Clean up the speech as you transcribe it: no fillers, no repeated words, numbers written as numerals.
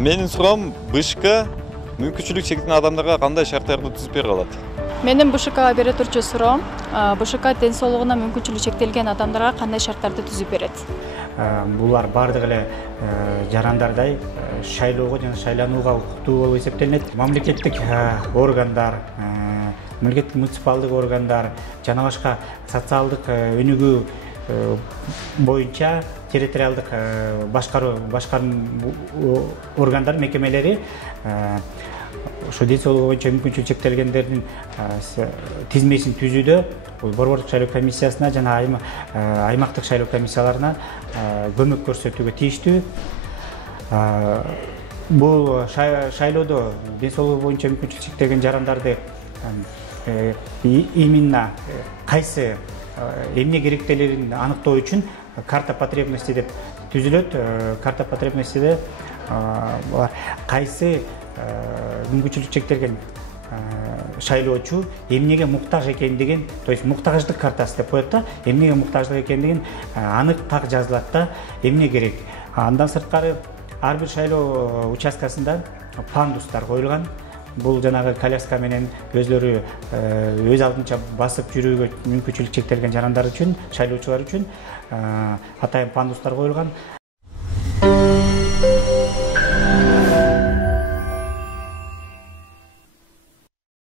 Менин суроом БШК мүмкүнчүлүк чектелген адамдарга кандай шарттарды түзүп бере алат? Менин БШКга бере турчу суроом, БШК ден соолугуна мүмкүнчүлүгү чектелген адамдарга кандай шарттарды түзүп берет? Булар бардыгы эле жарандардай шайлоого жана шайланууга укуктуу болуп эсептелинет. Мамлекеттик органдар, мамлекеттик муниципалдык органдар жана башка социалдык өнүгүү боюнча территориалдык башкаруу органдар мекемелери ошо ден соолугу боюнча мүмкүнчүлүгү чектелгендердин тизмесин түзүүдө борбордук шайлоо комиссиясына жана аймактык шайлоо комиссияларына көмөк көрсөтүүгө тийиштүү. Бул шайлоодо ден соолугу боюнча мүмкүнчүлүгү чектелген жарандарды именно кайсы эмне керектелерин аныктоо үчүн карта потребности деп түзүлөт. Карта потребностиде кайсы мүмкүнчүлүгү чектелген шайлоочу эмнеге муктаж экендигин, то есть муктаждык картасы деп коет да, эмнеге муктаждык экендигин анык так жазылат да, эмне керек. Андан сырткары ар бир шайлоо участкасында пандустар коюлган. Бул жанагы коляска менен өздөрү өз алдынча басып жүрүүгө мүмкүнчүлүк чектелген жарандар үчүн, шайлоочулар үчүн атайын пандустар коюлган.